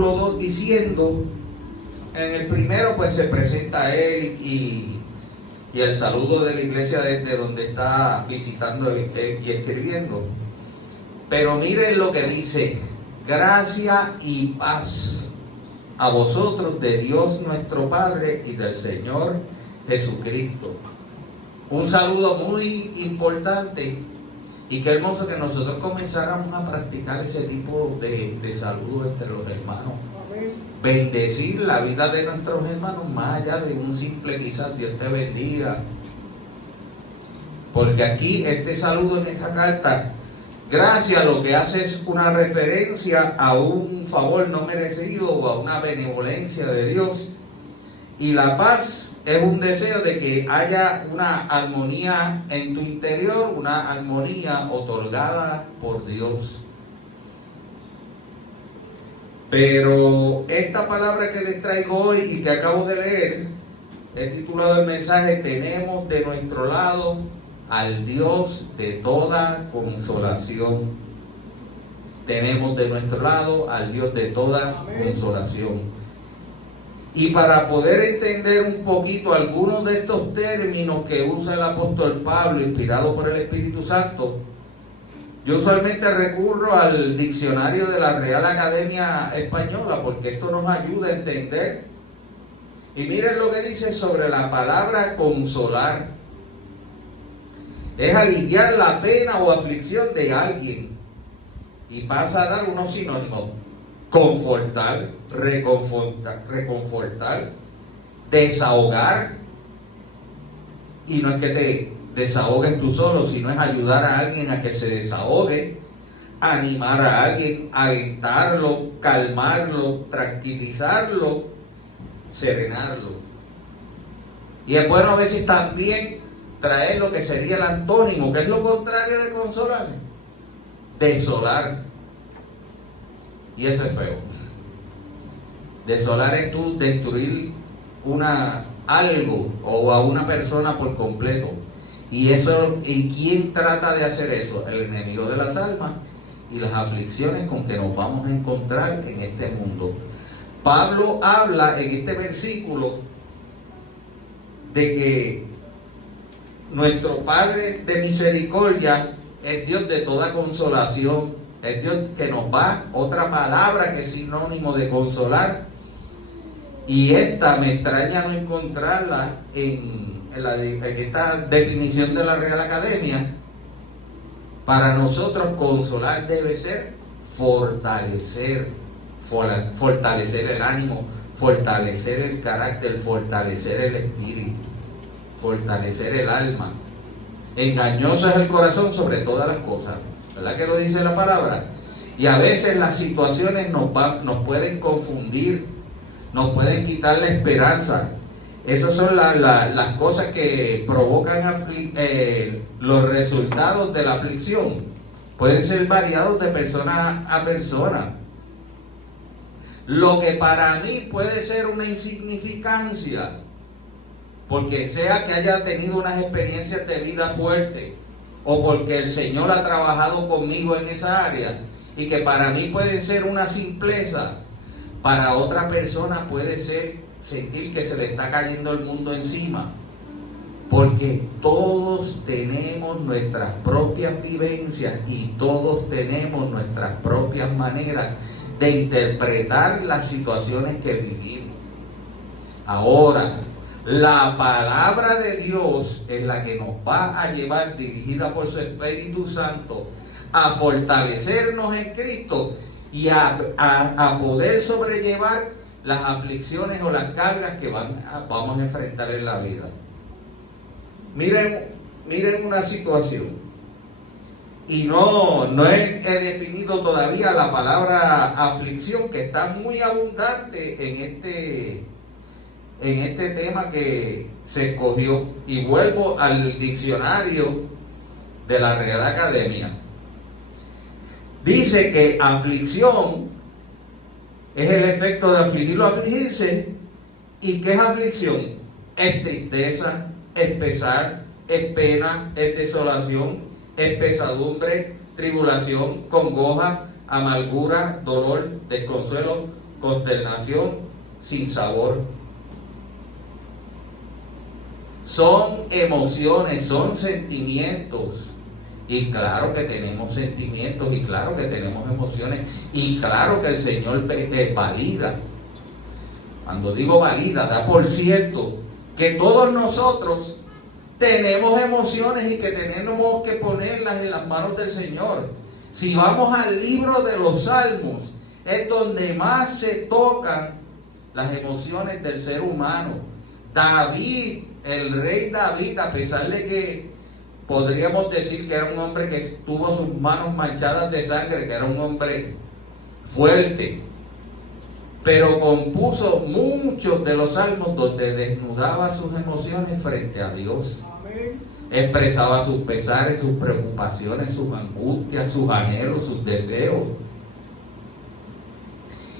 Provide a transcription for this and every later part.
2 diciendo, en el primero pues se presenta él y el saludo de la iglesia desde donde está visitando y escribiendo. Pero miren lo que dice: gracia y paz a vosotros de Dios nuestro Padre y del Señor Jesucristo. Un saludo muy importante, y qué hermoso que nosotros comenzáramos a practicar ese tipo de saludos entre los hermanos. Bendecir la vida de nuestros hermanos más allá de un simple quizás Dios te bendiga. Porque aquí este saludo en esta carta, gracias, lo que hace es una referencia a un favor no merecido o a una benevolencia de Dios. Y la paz es un deseo de que haya una armonía en tu interior, una armonía otorgada por Dios. Pero esta palabra que les traigo hoy y que acabo de leer, he titulado el mensaje: tenemos de nuestro lado al Dios de toda consolación. Tenemos de nuestro lado al Dios de toda consolación. Y para poder entender un poquito algunos de estos términos que usa el apóstol Pablo, inspirado por el Espíritu Santo, yo usualmente recurro al diccionario de la Real Academia Española, porque esto nos ayuda a entender. Y miren lo que dice sobre la palabra consolar: es aliviar la pena o aflicción de alguien. Y pasa a dar unos sinónimos: confortar, reconfortar, desahogar. Y no es que te desahogues tú solo, sino es ayudar a alguien a que se desahogue, animar a alguien, alentarlo, calmarlo, tranquilizarlo, serenarlo. Y es bueno a veces también traer lo que sería el antónimo, que es lo contrario de consolar: desolar. Y eso es feo. Desolar es tú destruir algo o a una persona por completo. ¿Y quién trata de hacer eso? El enemigo de las almas y las aflicciones con que nos vamos a encontrar en este mundo. Pablo habla en este versículo de que nuestro Padre de misericordia es Dios de toda consolación. Es Dios que nos va, otra palabra que es sinónimo de consolar. Y esta me extraña no encontrarla en esta definición de la Real Academia. Para nosotros consolar debe ser fortalecer el ánimo, fortalecer el carácter, fortalecer el espíritu, fortalecer el alma. Engañoso es el corazón sobre todas las cosas, ¿verdad que lo dice la palabra? Y a veces las situaciones nos pueden confundir, nos pueden quitar la esperanza. Esas son las cosas que provocan los resultados de la aflicción. Pueden ser variados de persona a persona. Lo que para mí puede ser una insignificancia, porque sea que haya tenido unas experiencias de vida fuertes, o porque el Señor ha trabajado conmigo en esa área, y que para mí puede ser una simpleza, para otra persona puede ser sentir que se le está cayendo el mundo encima. Porque todos tenemos nuestras propias vivencias y todos tenemos nuestras propias maneras de interpretar las situaciones que vivimos. Ahora, la palabra de Dios es la que nos va a llevar, dirigida por su Espíritu Santo, a fortalecernos en Cristo y a poder sobrellevar las aflicciones o las cargas que vamos a enfrentar en la vida. Miren una situación. Y no he definido todavía la palabra aflicción, que está muy abundante en este tema que se escogió. Y vuelvo al diccionario de la Real Academia. Dice que aflicción es el efecto de afligir o afligirse. ¿Y qué es aflicción? Es tristeza, es pesar, es pena, es desolación, es pesadumbre, tribulación, congoja, amargura, dolor, desconsuelo, consternación, sin sabor. Son emociones, son sentimientos. Y claro que tenemos sentimientos, y claro que tenemos emociones, y claro que el Señor valida. Cuando digo valida, da por cierto que todos nosotros tenemos emociones y que tenemos que ponerlas en las manos del Señor. Si vamos al libro de los Salmos, es donde más se tocan las emociones del ser humano. David, el rey David, a pesar de que podríamos decir que era un hombre que tuvo sus manos manchadas de sangre, que era un hombre fuerte, pero compuso muchos de los salmos donde desnudaba sus emociones frente a Dios. Amén. Expresaba sus pesares, sus preocupaciones, sus angustias, sus anhelos, sus deseos.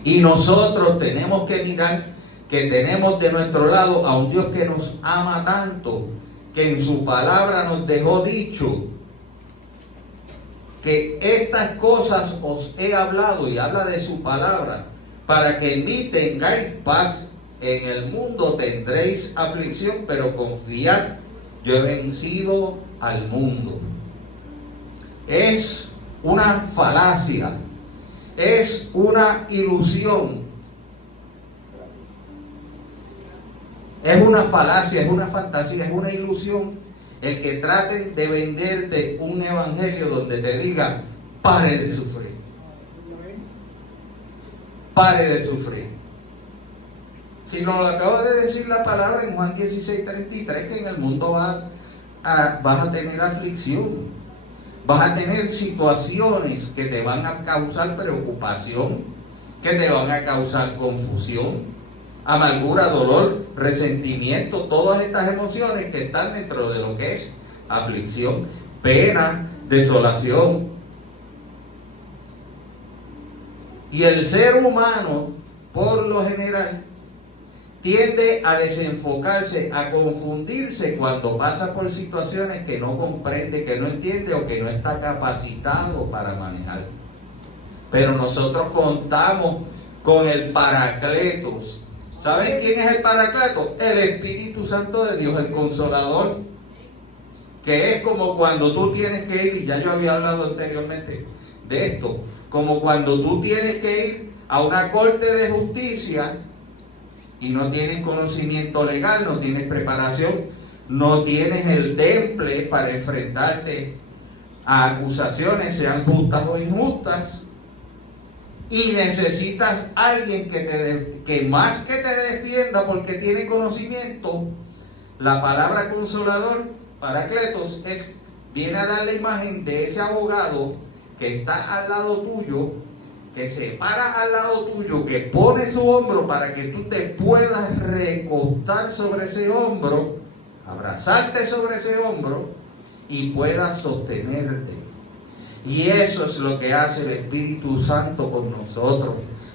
Y nosotros tenemos que mirar que tenemos de nuestro lado a un Dios que nos ama tanto, que en su palabra nos dejó dicho que estas cosas os he hablado, y habla de su palabra, para que en mí tengáis paz. En el mundo tendréis aflicción, pero confiad, yo he vencido al mundo. Es una falacia, es una ilusión, es una falacia, es una fantasía, es una ilusión el que traten de venderte un evangelio donde te digan: pare de sufrir, pare de sufrir. Si nos lo acaba de decir la palabra en Juan 16:33, que en el mundo vas a tener aflicción, vas a tener situaciones que te van a causar preocupación, que te van a causar confusión, amargura, dolor, resentimiento, todas estas emociones que están dentro de lo que es aflicción, pena, desolación. Y el ser humano, por lo general, tiende a desenfocarse, a confundirse cuando pasa por situaciones que no comprende, que no entiende o que no está capacitado para manejar. Pero nosotros contamos con el Paracletos. ¿Saben quién es el Paracletos? El Espíritu Santo de Dios, el Consolador, que es como cuando tú tienes que ir, y ya yo había hablado anteriormente de esto, como cuando tú tienes que ir a una corte de justicia y no tienes conocimiento legal, no tienes preparación, no tienes el temple para enfrentarte a acusaciones, sean justas o injustas, y necesitas a alguien que más que te defienda porque tiene conocimiento. La palabra consolador, Paracletos, viene a dar la imagen de ese abogado que está al lado tuyo, que se para al lado tuyo, que pone su hombro para que tú te puedas recostar sobre ese hombro, abrazarte sobre ese hombro y puedas sostenerte. Y eso es lo que hace el Espíritu Santo con nosotros.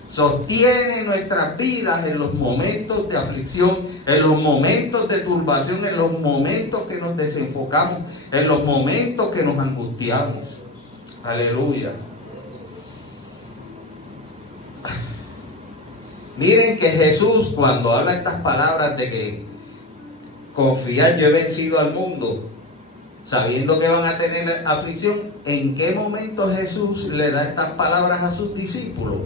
Sostiene nuestras vidas en los momentos de aflicción, en los momentos de turbación, en los momentos que nos desenfocamos, en los momentos que nos angustiamos. Aleluya. Miren que Jesús, cuando habla estas palabras de que confiad, yo he vencido al mundo, sabiendo que van a tener aflicción, ¿en qué momento Jesús le da estas palabras a sus discípulos?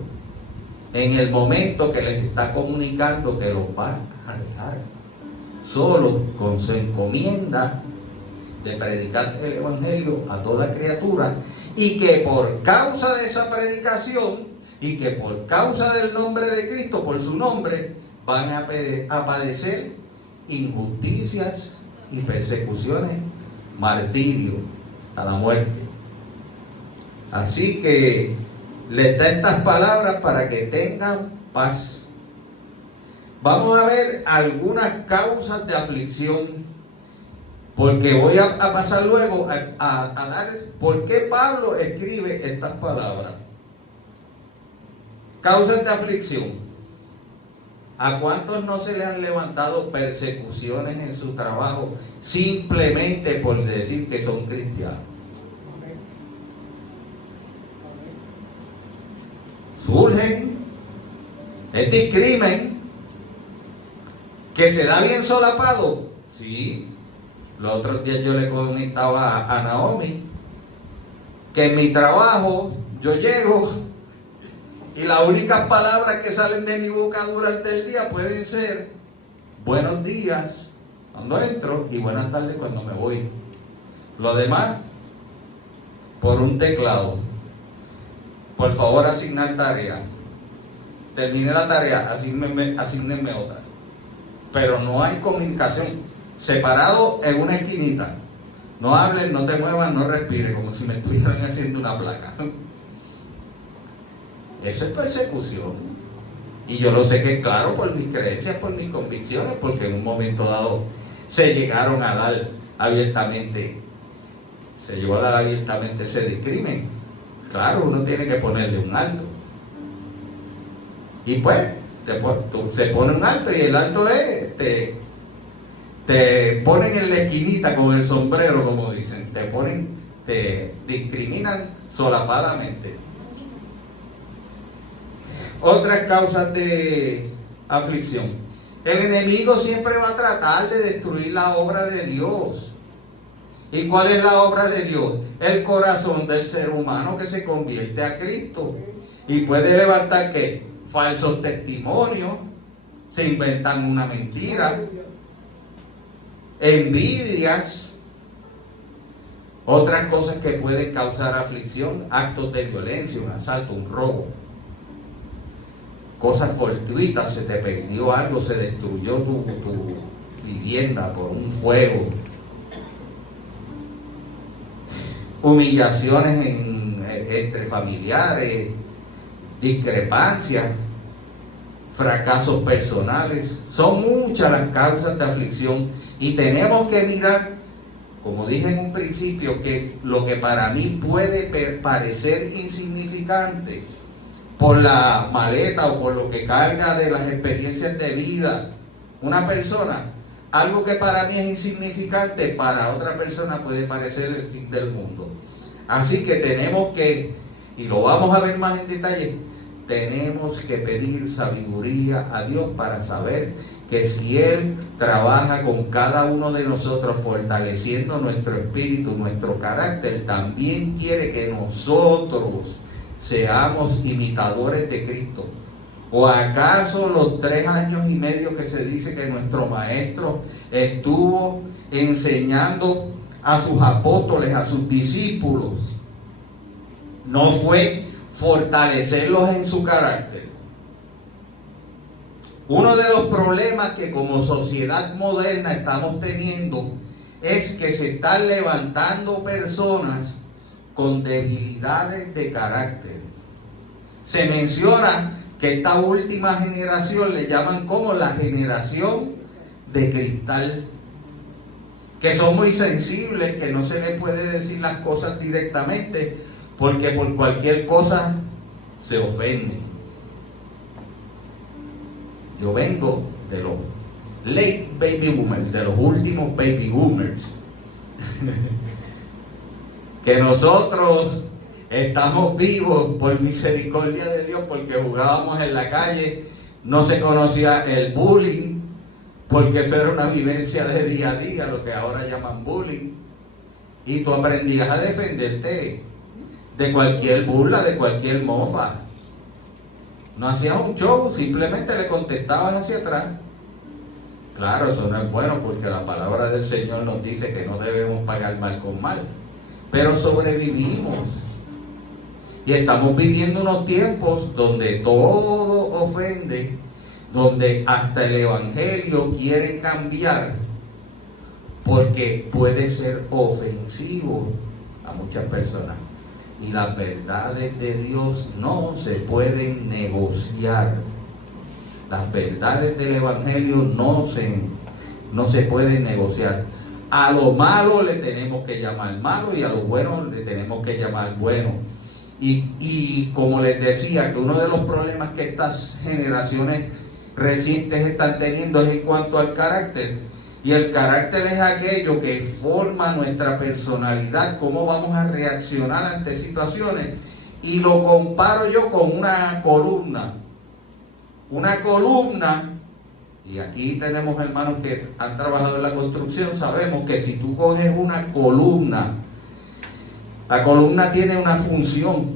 En el momento que les está comunicando que los va a dejar solo, con su encomienda de predicar el evangelio a toda criatura, y que por causa de esa predicación y que por causa del nombre de Cristo, por su nombre, van a padecer injusticias y persecuciones, martirio, hasta la muerte. Así que les da estas palabras para que tengan paz. Vamos a ver algunas causas de aflicción, porque voy a pasar luego a dar por qué Pablo escribe estas palabras. Causas de aflicción. ¿A cuántos no se le han levantado persecuciones en su trabajo simplemente por decir que son cristianos? Surgen Es discrimen que se da bien solapado. Sí. Los otros días yo le comentaba a Naomi que en mi trabajo yo llego y las únicas palabras que salen de mi boca durante el día pueden ser buenos días cuando entro y buenas tardes cuando me voy. Lo demás, por un teclado. Por favor, asignar tarea. Terminé la tarea, asígnenme otra. Pero no hay comunicación. Separado en una esquinita. No hables, no te muevas, no respires, como si me estuvieran haciendo una placa. Eso es persecución. Y yo lo sé que es claro por mis creencias, por mis convicciones, porque en un momento dado se llegaron a dar abiertamente, se llegó a dar abiertamente ese discrimen. Claro, uno tiene que ponerle un alto. Y pues, se pone un alto y el alto es, te ponen en la esquinita con el sombrero, como dicen, te discriminan solapadamente. Otras causas de aflicción. El enemigo siempre va a tratar de destruir la obra de Dios. ¿Y cuál es la obra de Dios? El corazón del ser humano que se convierte a Cristo. Y puede levantar ¿qué? Falsos testimonios, se inventan una mentira, envidias, otras cosas que pueden causar aflicción, actos de violencia, un asalto, un robo. Cosas fortuitas, se te perdió algo, se destruyó tu vivienda por un fuego. Humillaciones entre familiares, discrepancias, fracasos personales. Son muchas las causas de aflicción y tenemos que mirar, como dije en un principio, que lo que para mí puede parecer insignificante por la maleta o por lo que carga de las experiencias de vida una persona, algo que para mí es insignificante, para otra persona puede parecer el fin del mundo. Así que tenemos que, y lo vamos a ver más en detalle, tenemos que pedir sabiduría a Dios para saber que si Él trabaja con cada uno de nosotros fortaleciendo nuestro espíritu, nuestro carácter, también quiere que nosotros seamos imitadores de Cristo. ¿O acaso los 3 años y medio que se dice que nuestro maestro estuvo enseñando a sus apóstoles, a sus discípulos, no fue fortalecerlos en su carácter? Uno de los problemas que como sociedad moderna estamos teniendo es que se están levantando personas con debilidades de carácter. Se menciona que esta última generación le llaman como la generación de cristal, que son muy sensibles, que no se les puede decir las cosas directamente, porque por cualquier cosa se ofenden. Yo vengo de los late baby boomers, de los últimos baby boomers, que nosotros estamos vivos por misericordia de Dios, porque jugábamos en la calle, no se conocía el bullying, porque eso era una vivencia de día a día, lo que ahora llaman bullying, y tú aprendías a defenderte de cualquier burla, de cualquier mofa. No hacías un show, simplemente le contestabas hacia atrás. Claro, eso no es bueno, porque la palabra del Señor nos dice que no debemos pagar mal con mal, pero sobrevivimos. Y estamos viviendo unos tiempos donde todo ofende, donde hasta el evangelio quiere cambiar, porque puede ser ofensivo a muchas personas. Y las verdades de Dios no se pueden negociar. Las verdades del evangelio no se pueden negociar. A lo malo le tenemos que llamar malo y a lo bueno le tenemos que llamar bueno. Y como les decía, que uno de los problemas que estas generaciones recientes están teniendo es en cuanto al carácter. Y el carácter es aquello que forma nuestra personalidad, cómo vamos a reaccionar ante situaciones. Y lo comparo yo con una columna. Una columna, y aquí tenemos hermanos que han trabajado en la construcción, sabemos que si tú coges una columna, la columna tiene una función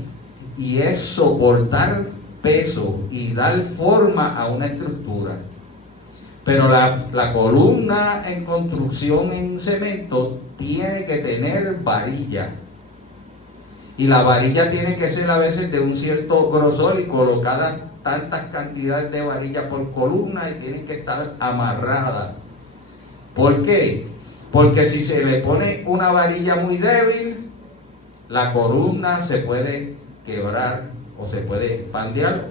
y es soportar peso y dar forma a una estructura. Pero la columna en construcción en cemento tiene que tener varilla. Y la varilla tiene que ser a veces de un cierto grosor y colocadas tantas cantidades de varillas por columna y tienen que estar amarradas. ¿Por qué? Porque si se le pone una varilla muy débil, la columna se puede quebrar o se puede pandear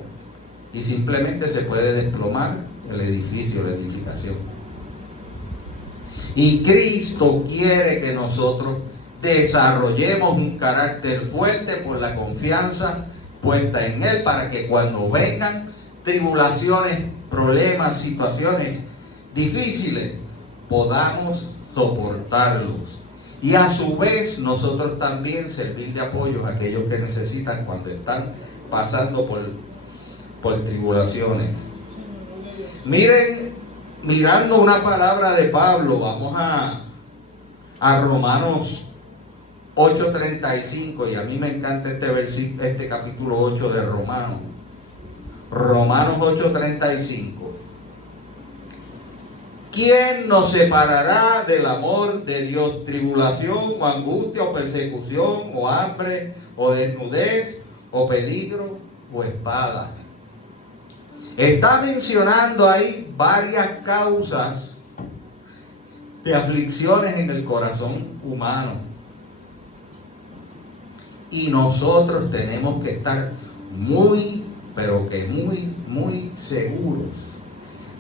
y simplemente se puede desplomar el edificio, la edificación. Y Cristo quiere que nosotros desarrollemos un carácter fuerte por la confianza puesta en Él, para que cuando vengan tribulaciones, problemas, situaciones difíciles, podamos soportarlos. Y a su vez nosotros también servir de apoyo a aquellos que necesitan cuando están pasando por tribulaciones. Miren, mirando una palabra de Pablo, vamos a Romanos 8:35, y a mí me encanta este capítulo 8 de Romanos. Romanos 8:35. ¿Quién nos separará del amor de Dios? ¿Tribulación, o angustia, o persecución, o hambre, o desnudez, o peligro, o espada? Está mencionando ahí varias causas de aflicciones en el corazón humano. Y nosotros tenemos que estar muy, pero que muy seguros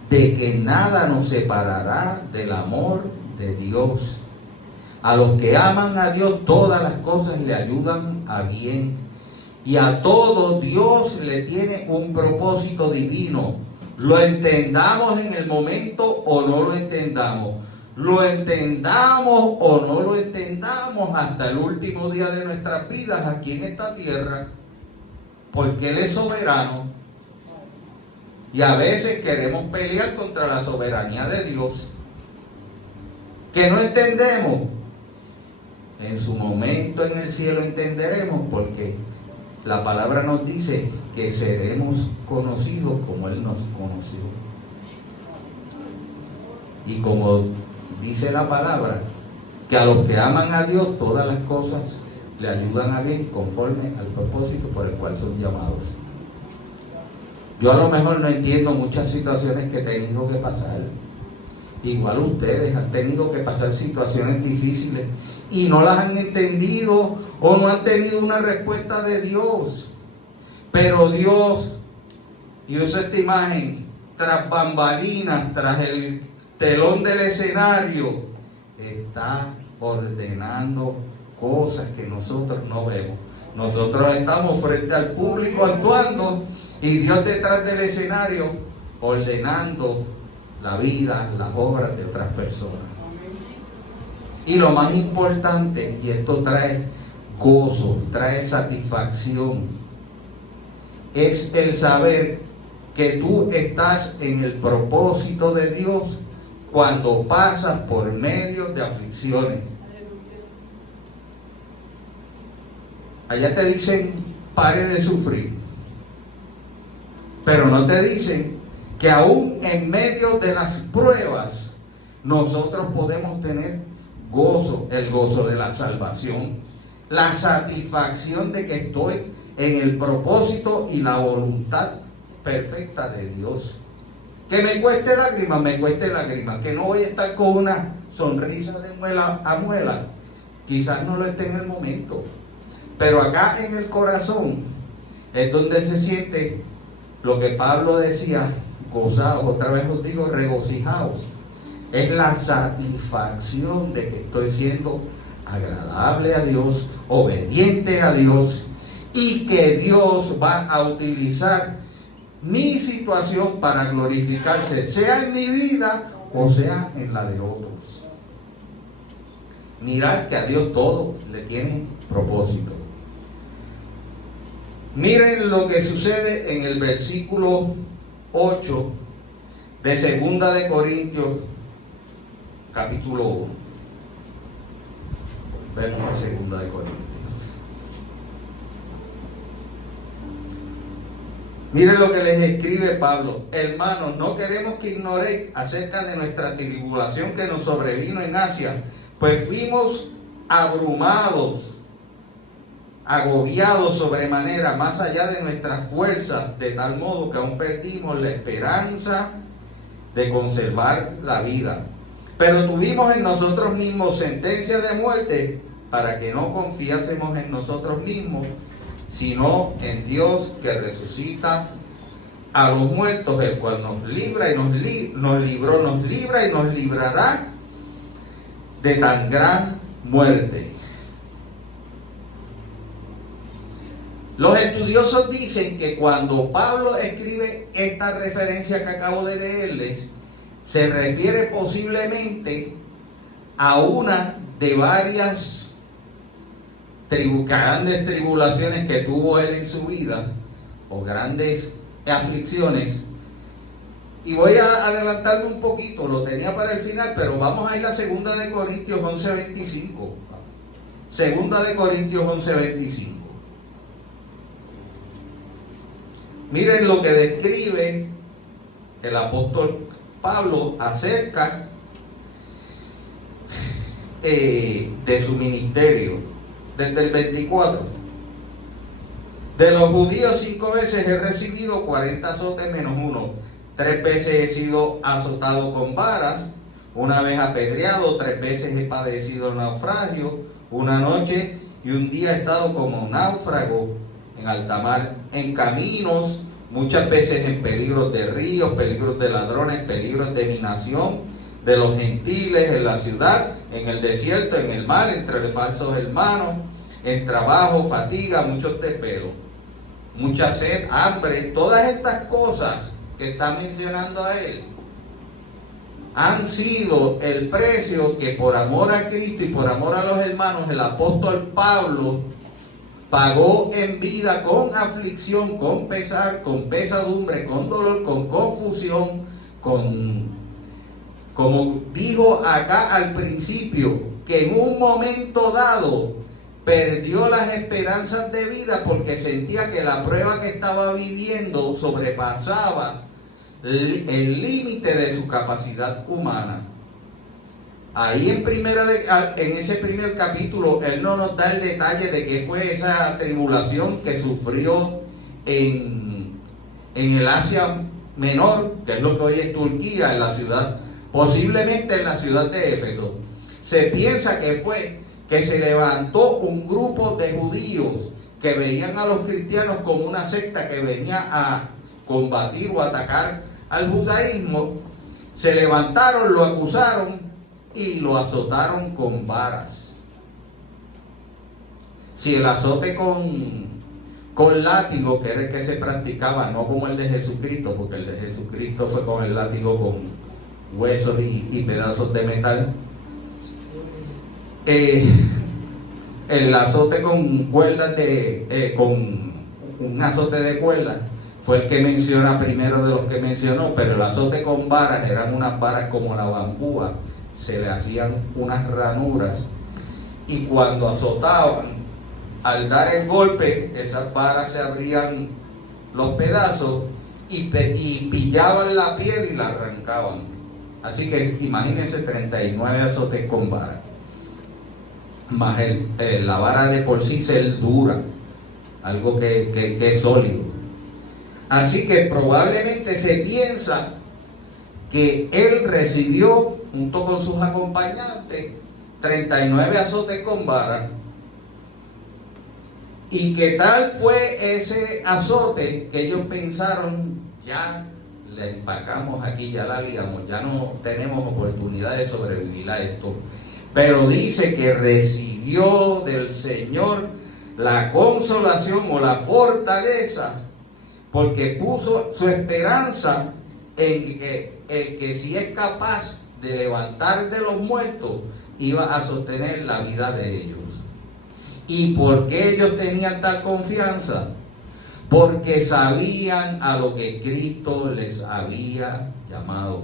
de que nada nos separará del amor de Dios. A los que aman a Dios, todas las cosas le ayudan a bien. Y a todo Dios le tiene un propósito divino. Lo entendamos en el momento o no lo entendamos. Lo entendamos o no lo entendamos hasta el último día de nuestras vidas aquí en esta tierra, porque Él es soberano. Y a veces queremos pelear contra la soberanía de Dios, que no entendemos. En su momento en el cielo entenderemos, porque la palabra nos dice que seremos conocidos como Él nos conoció. Y como dice la palabra, que a los que aman a Dios todas las cosas le ayudan a bien conforme al propósito por el cual son llamados. Yo a lo mejor no entiendo muchas situaciones que he tenido que pasar. Igual ustedes han tenido que pasar situaciones difíciles y no las han entendido o no han tenido una respuesta de Dios. Pero Dios, y uso esta imagen, tras bambalinas, tras el telón del escenario, está ordenando cosas que nosotros no vemos. Nosotros estamos frente al público actuando y Dios detrás del escenario ordenando la vida, las obras de otras personas. Y lo más importante, y esto trae gozo, trae satisfacción, es el saber que tú estás en el propósito de Dios cuando pasas por medio de aflicciones. Allá te dicen, pare de sufrir, pero no te dicen que aún en medio de las pruebas nosotros podemos tener gozo, el gozo de la salvación, la satisfacción de que estoy en el propósito y la voluntad perfecta de Dios. Que me cueste lágrimas, que no voy a estar con una sonrisa de muela a muela. Quizás no lo esté en el momento, pero acá en el corazón es donde se siente lo que Pablo decía, gozaos, otra vez os digo, regocijaos. Es la satisfacción de que estoy siendo agradable a Dios, obediente a Dios, y que Dios va a utilizar mi situación para glorificarse, sea en mi vida o sea en la de otros. Mirad que a Dios todo le tiene propósito. Miren lo que sucede en el versículo 8 de Segunda de Corintios, capítulo 1. Vemos a Segunda de Corintios. Miren lo que les escribe Pablo: hermanos, no queremos que ignoréis acerca de nuestra tribulación que nos sobrevino en Asia, pues fuimos abrumados, agobiados sobremanera, más allá de nuestras fuerzas, de tal modo que aún perdimos la esperanza de conservar la vida. Pero tuvimos en nosotros mismos sentencia de muerte, para que no confiásemos en nosotros mismos, sino en Dios que resucita a los muertos, el cual nos libra y nos libra y nos librará de tan gran muerte. Los estudiosos dicen que cuando Pablo escribe esta referencia que acabo de leerles, se refiere posiblemente a una de varias grandes tribulaciones que tuvo él en su vida, o grandes aflicciones. Y voy a adelantarme un poquito, lo tenía para el final, pero vamos a ir a 2 de Corintios 11:25. 2 de Corintios 11:25. Miren lo que describe el apóstol Pablo acerca de su ministerio. Desde el 24. De los judíos 5 veces he recibido 40 azotes menos uno. 3 veces he sido azotado con varas, 1 vez apedreado, 3 veces he padecido naufragio, 1 noche y 1 día he estado como náufrago en alta mar, en caminos, muchas veces en peligros de ríos, peligros de ladrones, peligros de mi nación, de los gentiles, en la ciudad, en el desierto, en el mar, entre los falsos hermanos, en trabajo, fatiga, muchos desvelos, mucha sed, hambre. Todas estas cosas que está mencionando a él han sido el precio que por amor a Cristo y por amor a los hermanos el apóstol Pablo pagó en vida, con aflicción, con pesar, con pesadumbre, con dolor, con confusión, como dijo acá al principio, que en un momento dado perdió las esperanzas de vida porque sentía que la prueba que estaba viviendo sobrepasaba el límite de su capacidad humana. Ahí en ese primer capítulo, él no nos da el detalle de qué fue esa tribulación que sufrió en el Asia Menor, que es lo que hoy es Turquía, en la ciudad, posiblemente en la ciudad de Éfeso. Se piensa que fue que se levantó un grupo de judíos que veían a los cristianos como una secta que venía a combatir o atacar al judaísmo. Se levantaron, lo acusaron y lo azotaron con varas. Si el azote con látigo, que era el que se practicaba, no como el de Jesucristo, porque el de Jesucristo fue con el látigo con huesos y pedazos de metal, el azote con cuerdas con un azote de cuerdas fue el que menciona primero de los que mencionó, pero el azote con varas eran unas varas como la bambúa, se le hacían unas ranuras y cuando azotaban, al dar el golpe, esas varas se abrían los pedazos y pillaban la piel y la arrancaban. Así que imagínense 39 azotes con varas, más la vara de por sí ser dura, algo que es sólido. Así que probablemente se piensa que él recibió, junto con sus acompañantes, 39 azotes con vara, y que tal fue ese azote que ellos pensaron: ya le empacamos aquí, ya la liamos, ya no tenemos oportunidad de sobrevivir a esto. Pero dice que recibió del Señor la consolación o la fortaleza, porque puso su esperanza en que el que sí es capaz de levantar de los muertos iba a sostener la vida de ellos. ¿Y por qué ellos tenían tal confianza? porque sabían a lo que Cristo les había llamado.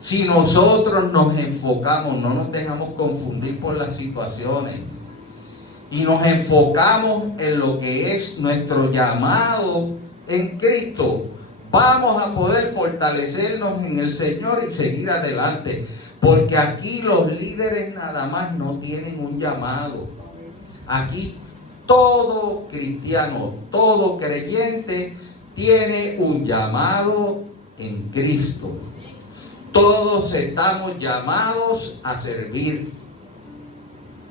Si nosotros nos enfocamos, no nos dejamos confundir por las situaciones, y nos enfocamos en lo que es nuestro llamado en Cristo, vamos a poder fortalecernos en el Señor y seguir adelante. Porque aquí los líderes nada más no tienen un llamado. Aquí todo cristiano, todo creyente tiene un llamado en Cristo. Todos estamos llamados a servir.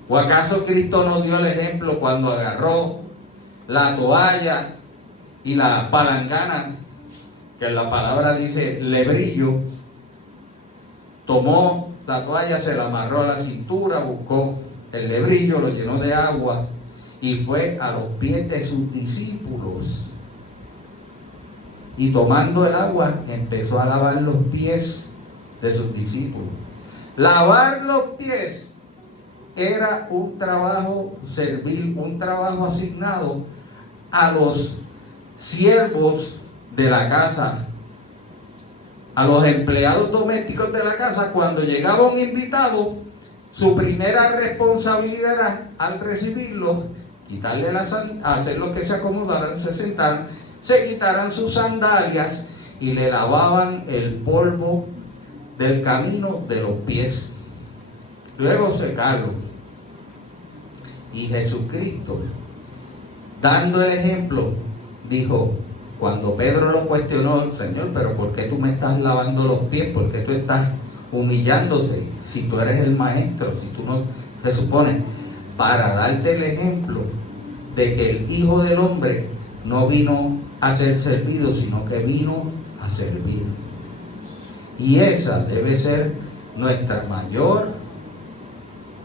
¿O acaso Cristo nos dio el ejemplo cuando agarró la toalla y la palangana, que en la palabra dice lebrillo? Tomó la toalla, se la amarró a la cintura, buscó el lebrillo, lo llenó de agua y fue a los pies de sus discípulos. Y tomando el agua, empezó a lavar los pies de sus discípulos. Lavar los pies era un trabajo servil, un trabajo asignado a los siervos de la casa, a los empleados domésticos de la casa. Cuando llegaba un invitado, su primera responsabilidad era, al recibirlo, quitarle hacerlo que se acomodaran, se sentaran, se quitaran sus sandalias y le lavaban el polvo del camino de los pies. Luego secarlo. Y Jesucristo, dando el ejemplo, dijo, cuando Pedro lo cuestionó: Señor, pero ¿por qué tú me estás lavando los pies? ¿Por qué tú estás humillándose? Si tú eres el maestro, si tú no, se supone, para darte el ejemplo de que el Hijo del Hombre no vino a ser servido, sino que vino a servir. Y esa debe ser nuestra mayor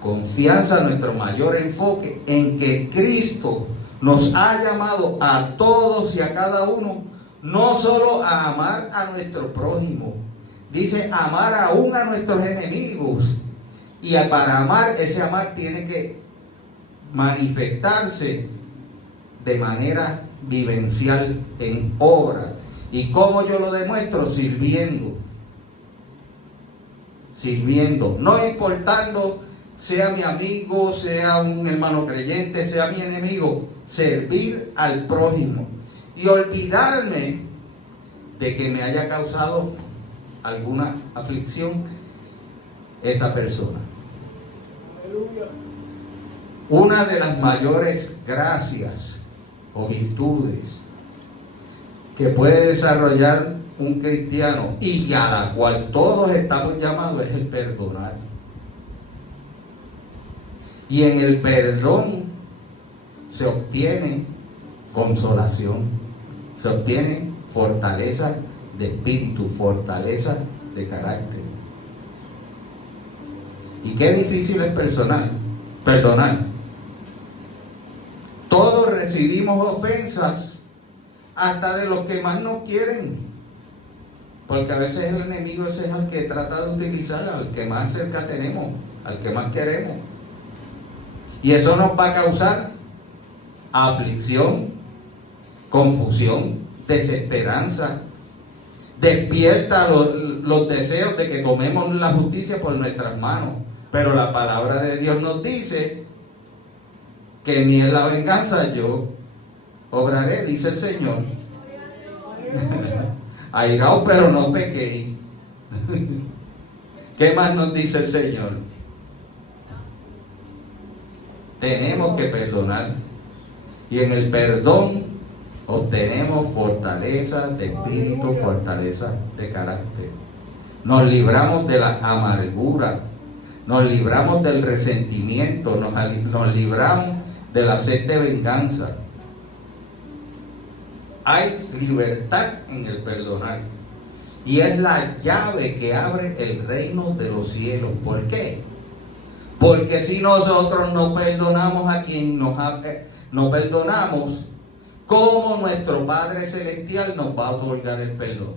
confianza, nuestro mayor enfoque, en que Cristo nos ha llamado a todos y a cada uno, no solo a amar a nuestro prójimo, dice amar aún a nuestros enemigos. Y para amar, ese amar tiene que manifestarse de manera vivencial, en obra. ¿Y cómo yo lo demuestro? Sirviendo, no importando sea mi amigo, sea un hermano creyente, sea mi enemigo. Servir al prójimo y olvidarme de que me haya causado alguna aflicción esa persona. Una de las mayores gracias o virtudes que puede desarrollar un cristiano, y a la cual todos estamos llamados, es el perdonar. Y en el perdón se obtiene consolación, se obtiene fortaleza de espíritu, fortaleza de carácter. Y qué difícil es perdonar. Todos recibimos ofensas, hasta de los que más nos quieren, porque a veces el enemigo ese es el que trata de utilizar al que más cerca tenemos, al que más queremos. Y eso nos va a causar aflicción, confusión, desesperanza. Despierta los deseos de que tomemos la justicia por nuestras manos. Pero la palabra de Dios nos dice que ni en la venganza yo obraré, dice el Señor. Airaos, pero no pequéis. ¿Qué más nos dice el Señor? Tenemos que perdonar. Y en el perdón obtenemos fortaleza de espíritu, fortaleza de carácter. Nos libramos de la amargura, nos libramos del resentimiento, nos libramos de la sed de venganza. Hay libertad en el perdonar. Y es la llave que abre el reino de los cielos. ¿Por qué? Porque si nosotros no perdonamos a quien no perdonamos, ¿cómo nuestro Padre Celestial nos va a otorgar el perdón?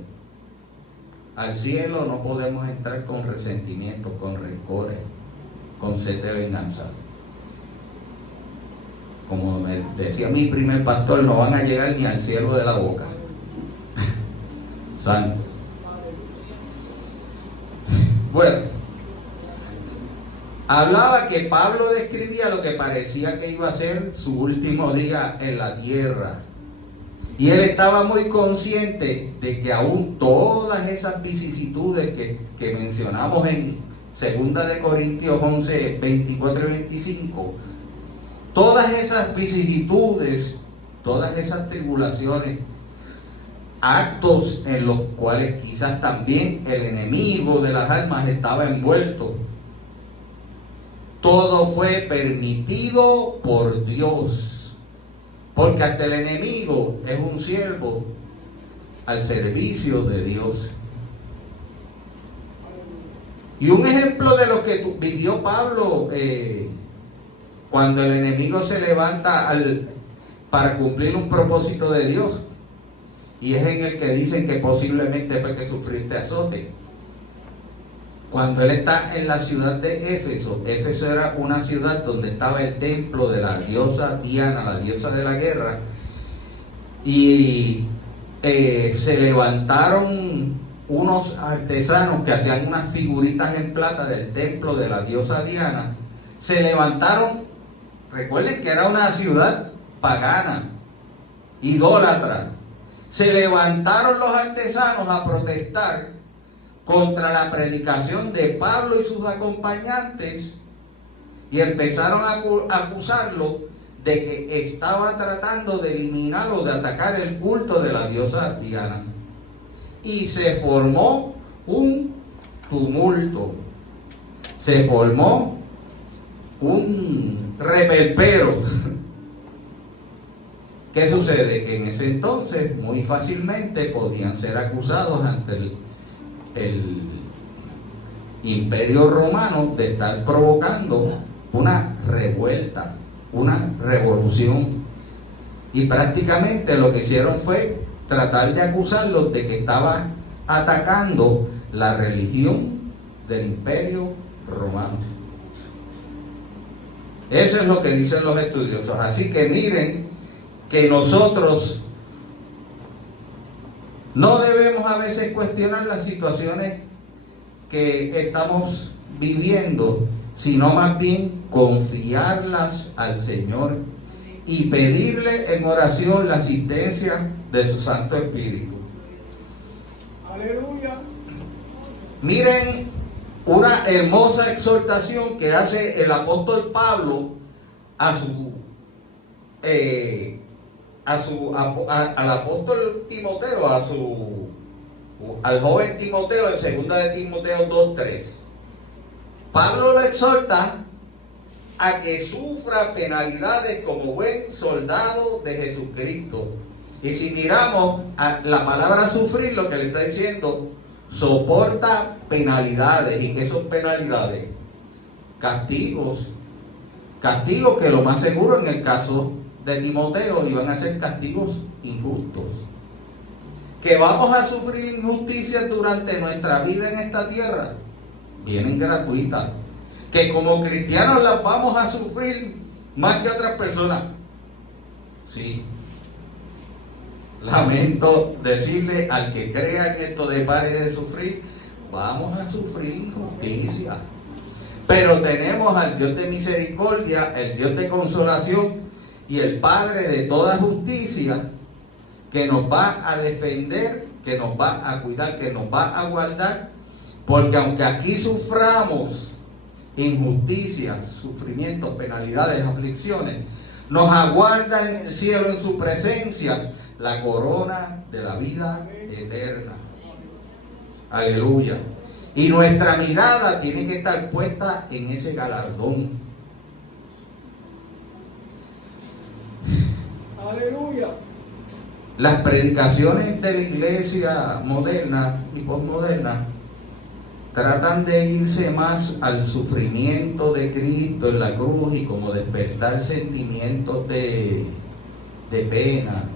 Al cielo no podemos entrar con resentimiento, con rencores, con sed de venganza. como me decía mi primer pastor, no van a llegar ni al cielo de la boca. Santo. Bueno, hablaba que Pablo describía lo que parecía que iba a ser su último día en la tierra. Y él estaba muy consciente de que aún todas esas vicisitudes que mencionamos en 2 de Corintios 11, 24 y 25, todas esas vicisitudes, todas esas tribulaciones, actos en los cuales quizás también el enemigo de las almas estaba envuelto, todo fue permitido por Dios, porque hasta el enemigo es un siervo al servicio de Dios. Y un ejemplo de lo que vivió Pablo cuando el enemigo se levanta para cumplir un propósito de Dios, y es en el que dicen que posiblemente fue que sufriste azote. Cuando él está en la ciudad de Éfeso, Éfeso era una ciudad donde estaba el templo de la diosa Diana, la diosa de la guerra, y se levantaron unos artesanos que hacían unas figuritas en plata del templo de la diosa Diana. Se levantaron, recuerden que era una ciudad pagana, idólatra. Se levantaron los artesanos a protestar contra la predicación de Pablo y sus acompañantes, y empezaron a acusarlo de que estaba tratando de eliminar o de atacar el culto de la diosa Diana. Y se formó un tumulto, se formó un reperpero. ¿Qué sucede? Que en ese entonces muy fácilmente podían ser acusados ante el Imperio Romano de estar provocando una revuelta, una revolución. Y prácticamente lo que hicieron fue tratar de acusarlos de que estaban atacando la religión del Imperio Romano. Eso es lo que dicen los estudiosos. Así que miren que nosotros no debemos a veces cuestionar las situaciones que estamos viviendo, sino más bien confiarlas al Señor y pedirle en oración la asistencia de su Santo Espíritu. Aleluya. Miren una hermosa exhortación que hace el apóstol Pablo al apóstol Timoteo, al joven Timoteo, en 2 de Timoteo 2:3. Pablo lo exhorta a que sufra penalidades como buen soldado de Jesucristo. Y si miramos a la palabra sufrir, lo que le está diciendo, soporta penalidades. ¿Y qué son penalidades? Castigos. Castigos que lo más seguro en el caso de Timoteo iban a ser castigos injustos. Que vamos a sufrir injusticias durante nuestra vida en esta tierra, vienen gratuitas. Que como cristianos las vamos a sufrir más que otras personas. Sí. Lamento decirle al que crea que esto depare de sufrir, vamos a sufrir injusticia. Pero tenemos al Dios de misericordia, el Dios de consolación y el Padre de toda justicia, que nos va a defender, que nos va a cuidar, que nos va a guardar, porque aunque aquí suframos injusticias, sufrimientos, penalidades, aflicciones, nos aguarda en el cielo, en su presencia, la corona de la vida eterna. Aleluya. Y nuestra mirada tiene que estar puesta en ese galardón. Aleluya. Las predicaciones de la iglesia moderna y posmoderna tratan de irse más al sufrimiento de Cristo en la cruz y como despertar sentimientos de pena.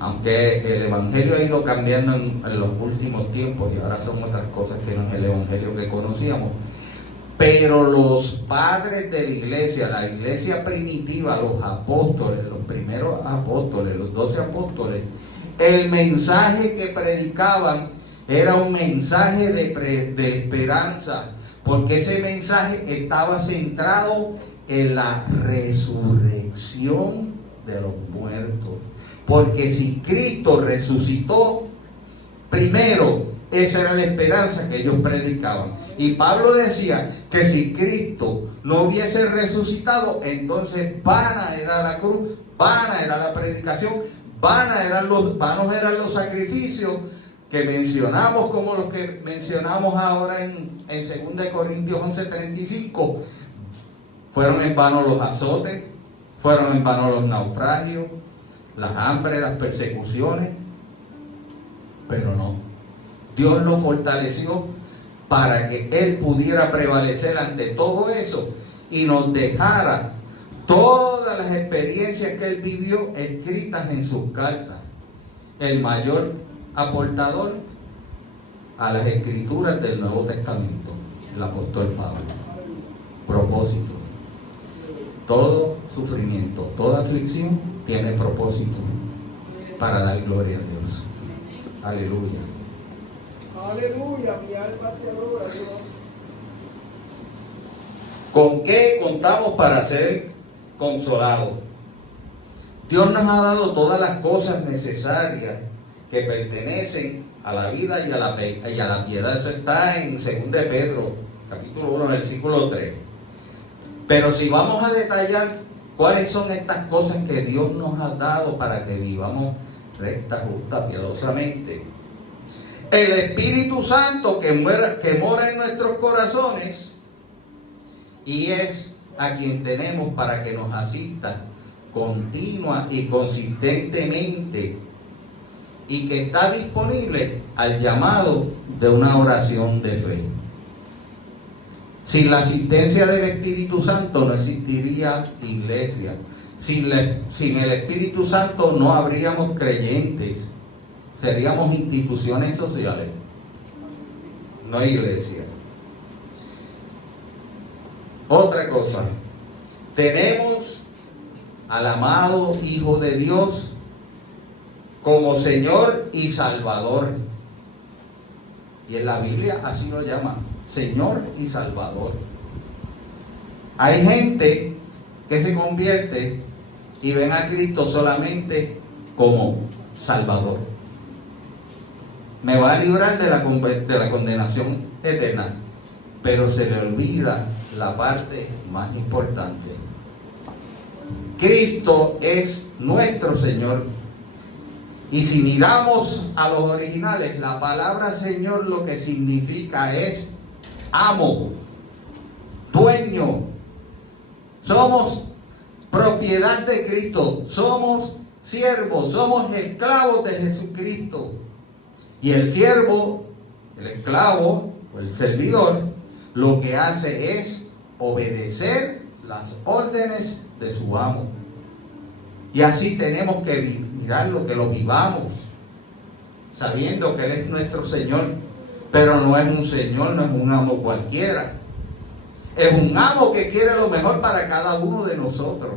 Aunque el evangelio ha ido cambiando en los últimos tiempos y ahora son otras cosas que no es el evangelio que conocíamos, Pero los padres de la iglesia primitiva, los apóstoles, los primeros apóstoles, los 12 apóstoles, el mensaje que predicaban era un mensaje de esperanza, porque ese mensaje estaba centrado en la resurrección de los muertos. Porque si Cristo resucitó, primero, esa era la esperanza que ellos predicaban. Y Pablo decía que si Cristo no hubiese resucitado, entonces vana era la cruz, vana era la predicación, vanos eran los sacrificios que mencionamos, como los que mencionamos ahora en 2 Corintios 11:35. Fueron en vano los azotes, fueron en vano los naufragios, las hambres, las persecuciones, pero no. Dios lo fortaleció para que Él pudiera prevalecer ante todo eso y nos dejara todas las experiencias que Él vivió escritas en sus cartas. El mayor aportador a las escrituras del Nuevo Testamento, el apóstol Pablo. Propósito. Todo sufrimiento, toda aflicción tiene propósito para dar gloria a Dios. Aleluya. Aleluya, mi alma te adora, Dios. ¿Con qué contamos para ser consolados? Dios nos ha dado todas las cosas necesarias que pertenecen a la vida y a la piedad. Eso está en 2 Pedro, capítulo 1, versículo 3. Pero si vamos a detallar cuáles son estas cosas que Dios nos ha dado para que vivamos recta, justa, piadosamente. El Espíritu Santo que mora en nuestros corazones, y es a quien tenemos para que nos asista continua y consistentemente, y que está disponible al llamado de una oración de fe. Sin la asistencia del Espíritu Santo no existiría iglesia. Sin el Espíritu Santo no habríamos creyentes. Seríamos instituciones sociales, no iglesia. Otra cosa, tenemos al amado Hijo de Dios como Señor y Salvador. Y en la Biblia así lo llama, Señor y Salvador. Hay gente que se convierte y ven a Cristo solamente como Salvador. Me va a librar de la condenación eterna, pero se le olvida la parte más importante. Cristo es nuestro Señor. Y si miramos a los originales, la palabra Señor lo que significa es amo, dueño. Somos propiedad de Cristo, somos siervos, somos esclavos de Jesucristo. Y el siervo, el esclavo o el servidor, lo que hace es obedecer las órdenes de su amo. Y así tenemos que mirarlo, que lo vivamos, sabiendo que Él es nuestro Señor, pero no es un Señor, no es un amo cualquiera. Es un amo que quiere lo mejor para cada uno de nosotros.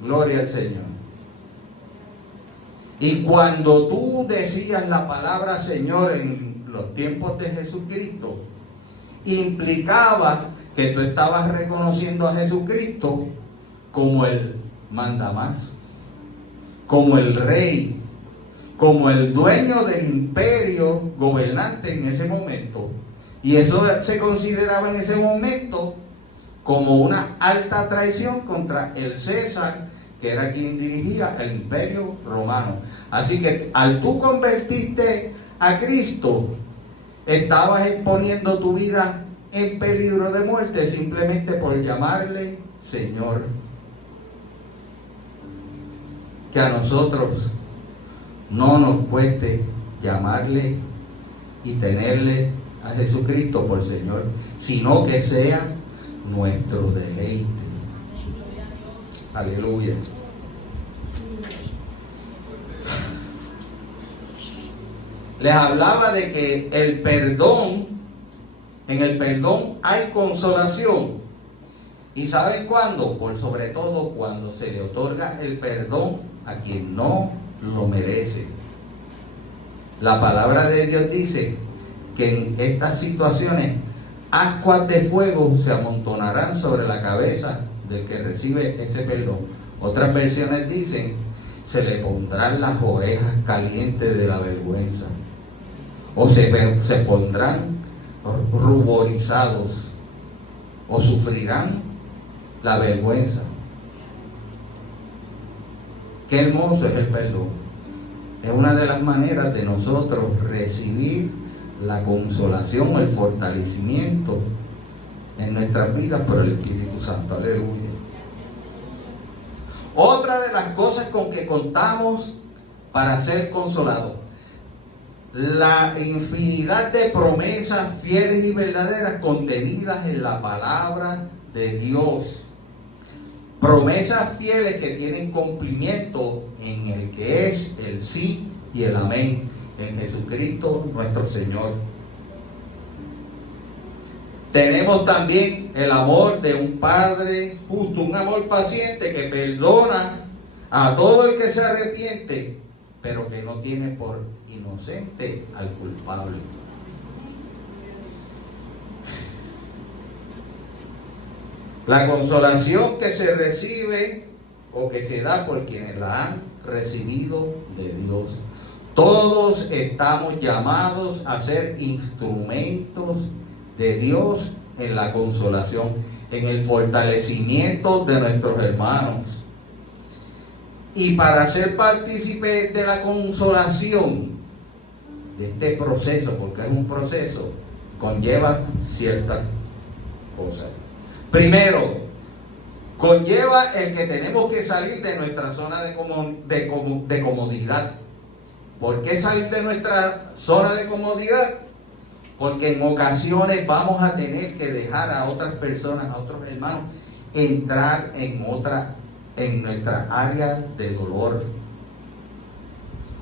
Gloria al Señor. Y cuando tú decías la palabra Señor en los tiempos de Jesucristo, implicaba que tú estabas reconociendo a Jesucristo como el mandamás, como el rey, como el dueño del imperio gobernante en ese momento. Y eso se consideraba en ese momento como una alta traición contra el César, que era quien dirigía el imperio romano. Así que al tú convertirte a Cristo, estabas exponiendo tu vida en peligro de muerte simplemente por llamarle Señor. Que a nosotros no nos cueste llamarle y tenerle a Jesucristo por Señor, sino que sea nuestro deleite. Aleluya. Les hablaba de que el perdón En el perdón hay consolación. ¿Y saben cuándo? Por sobre todo cuando se le otorga el perdón a quien no lo merece. La palabra de Dios dice que en estas situaciones ascuas de fuego se amontonarán sobre la cabeza del que recibe ese perdón. Otras versiones dicen, se le pondrán las orejas calientes de la vergüenza. O se pondrán ruborizados. O sufrirán la vergüenza. Qué hermoso es el perdón. Es una de las maneras de nosotros recibir la consolación o el fortalecimiento en nuestras vidas por el Espíritu Santo. Aleluya. Otra de las cosas con que contamos para ser consolados, la infinidad de promesas fieles y verdaderas contenidas en la palabra de Dios. Promesas fieles que tienen cumplimiento en el que es el sí y el amén en Jesucristo nuestro Señor. Tenemos también el amor de un Padre justo, un amor paciente que perdona a todo el que se arrepiente, pero que no tiene por inocente al culpable. La consolación que se recibe o que se da por quienes la han recibido de Dios. Todos estamos llamados a ser instrumentos de Dios en la consolación, en el fortalecimiento de nuestros hermanos. Y para ser partícipes de la consolación, de este proceso, porque es un proceso, conlleva ciertas cosas. Primero, conlleva el que tenemos que salir de nuestra zona de comodidad. ¿Por qué salir de nuestra zona de comodidad? Porque en ocasiones vamos a tener que dejar a otras personas, a otros hermanos, entrar en nuestra área de dolor.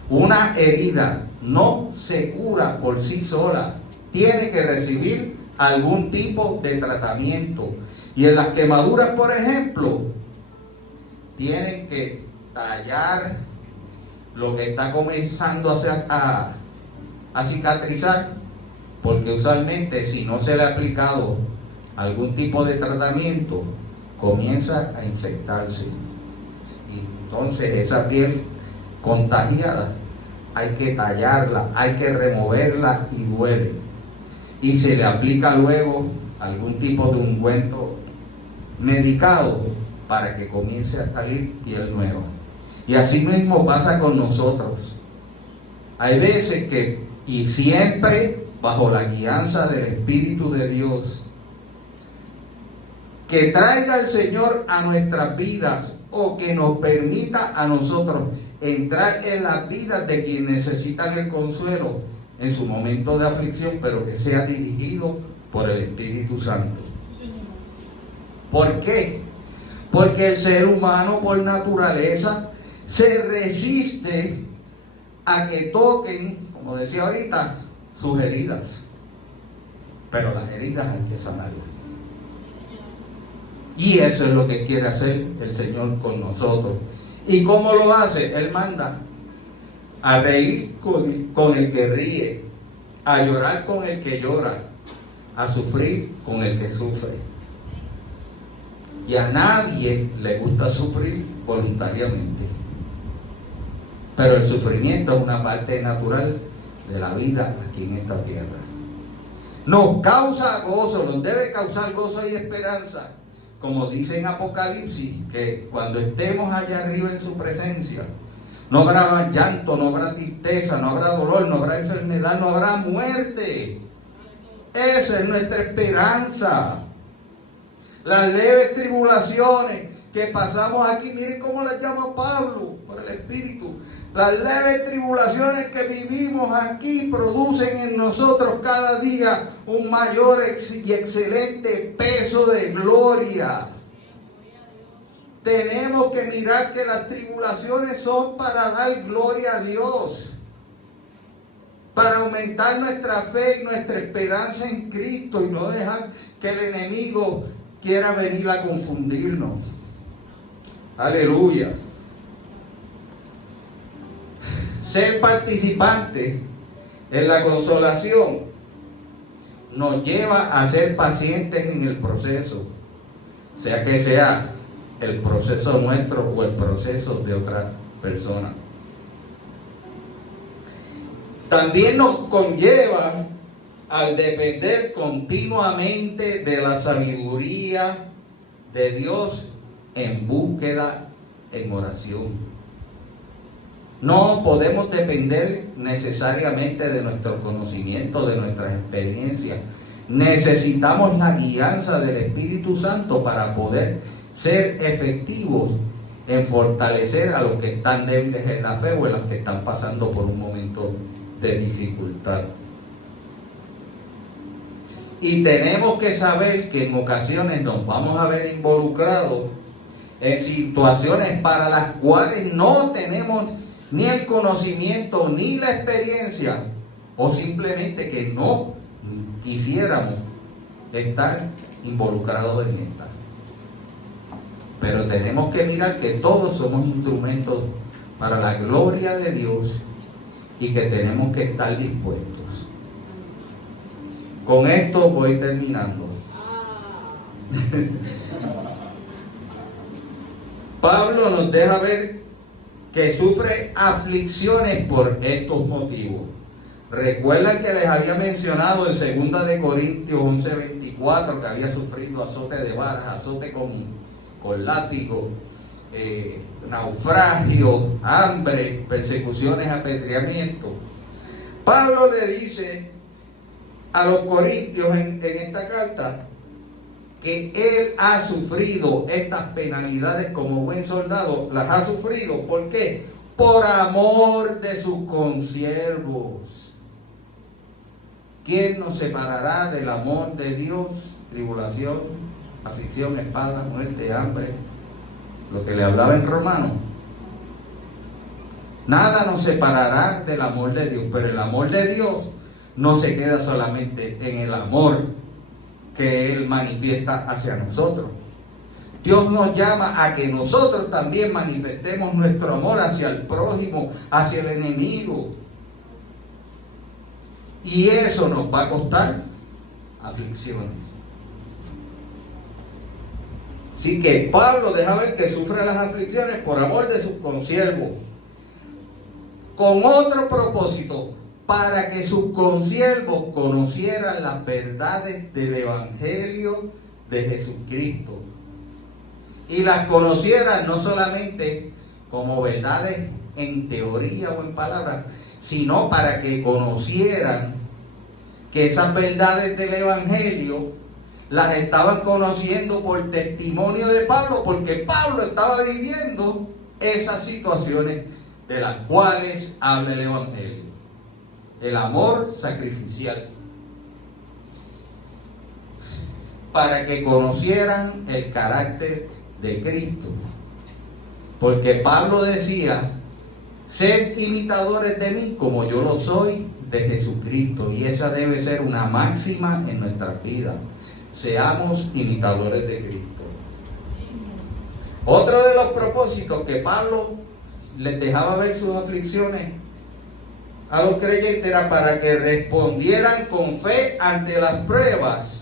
Una herida no se cura por sí sola, tiene que recibir algún tipo de tratamiento. Y en las quemaduras, por ejemplo, tienen que tallar lo que está comenzando a cicatrizar, porque usualmente si no se le ha aplicado algún tipo de tratamiento, comienza a infectarse. Y entonces esa piel contagiada hay que tallarla, hay que removerla y duele. Y se le aplica luego algún tipo de ungüento medicado para que comience a salir piel nueva. Y así mismo pasa con nosotros. Hay veces que, y siempre bajo la guianza del Espíritu de Dios, que traiga el Señor a nuestras vidas o que nos permita a nosotros entrar en las vidas de quienes necesitan el consuelo en su momento de aflicción, pero que sea dirigido por el Espíritu Santo. ¿Por qué? Porque el ser humano por naturaleza se resiste a que toquen, como decía ahorita, sus heridas. Pero las heridas hay que sanarlas. Y eso es lo que quiere hacer el Señor con nosotros. ¿Y cómo lo hace? Él manda a reír con el que ríe, a llorar con el que llora, a sufrir con el que sufre. Y a nadie le gusta sufrir voluntariamente. Pero el sufrimiento es una parte natural de la vida aquí en esta tierra. Nos causa gozo, nos debe causar gozo y esperanza. Como dice en Apocalipsis, que cuando estemos allá arriba en su presencia, no habrá llanto, no habrá tristeza, no habrá dolor, no habrá enfermedad, no habrá muerte. Esa es nuestra esperanza. Las leves tribulaciones que pasamos aquí, miren cómo las llama Pablo por el Espíritu. Las leves tribulaciones que vivimos aquí producen en nosotros cada día un mayor y excelente peso de gloria. Tenemos que mirar que las tribulaciones son para dar gloria a Dios, para aumentar nuestra fe y nuestra esperanza en Cristo y no dejar que el enemigo quiera venir a confundirnos. Aleluya. Ser participante en la consolación nos lleva a ser pacientes en el proceso, sea que sea el proceso nuestro o el proceso de otra persona. También nos conlleva al depender continuamente de la sabiduría de Dios en búsqueda en oración. No podemos depender necesariamente de nuestro conocimiento, de nuestras experiencias. Necesitamos la guianza del Espíritu Santo para poder ser efectivos en fortalecer a los que están débiles en la fe o a los que están pasando por un momento de dificultad. Y tenemos que saber que en ocasiones nos vamos a ver involucrados en situaciones para las cuales no tenemos ni el conocimiento ni la experiencia, o simplemente que no quisiéramos estar involucrados en esta. Pero tenemos que mirar que todos somos instrumentos para la gloria de Dios y que tenemos que estar dispuestos. Con esto voy terminando. Pablo nos deja ver que sufre aflicciones por estos motivos. Recuerdan que les había mencionado en 2 de Corintios 11:24 que había sufrido azote de varas, azote con látigo, naufragio, hambre, persecuciones, apedreamiento. Pablo le dice a los corintios en esta carta que él ha sufrido estas penalidades como buen soldado. Las ha sufrido, ¿por qué? Por amor de sus consiervos. ¿Quién nos separará del amor de Dios? Tribulación, aflicción, espada, muerte, hambre, lo que le hablaba en Romanos. Nada nos separará del amor de Dios, pero el amor de Dios no se queda solamente en el amor que Él manifiesta hacia nosotros. Dios nos llama a que nosotros también manifestemos nuestro amor hacia el prójimo, hacia el enemigo. Y eso nos va a costar aflicciones. Así que Pablo deja ver que sufre las aflicciones por amor de sus consiervos, con otro propósito, para que sus consiervos conocieran las verdades del Evangelio de Jesucristo. Y las conocieran no solamente como verdades en teoría o en palabras, sino para que conocieran que esas verdades del Evangelio las estaban conociendo por testimonio de Pablo, porque Pablo estaba viviendo esas situaciones de las cuales habla el Evangelio. El amor sacrificial. Para que conocieran el carácter de Cristo. Porque Pablo decía: sed imitadores de mí como yo lo soy de Jesucristo. Y esa debe ser una máxima en nuestras vidas. Seamos imitadores de Cristo. Otro de los propósitos que Pablo les dejaba ver sus aflicciones a los creyentes era para que respondieran con fe ante las pruebas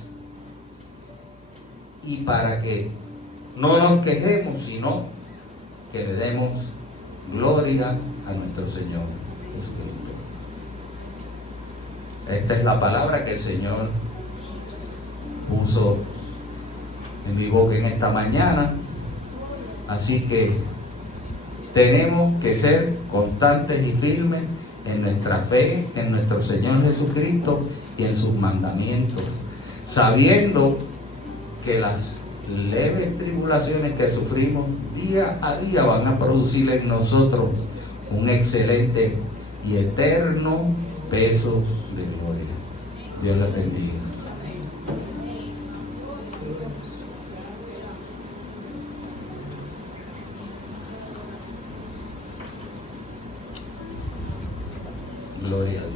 y para que no nos quejemos, sino que le demos gloria a nuestro Señor Jesucristo. Esta es la palabra que el Señor puso en mi boca en esta mañana. Así que tenemos que ser constantes y firmes en nuestra fe, en nuestro Señor Jesucristo y en sus mandamientos, sabiendo que las leves tribulaciones que sufrimos día a día van a producir en nosotros un excelente y eterno peso de gloria. Dios les bendiga. Gloria a Dios.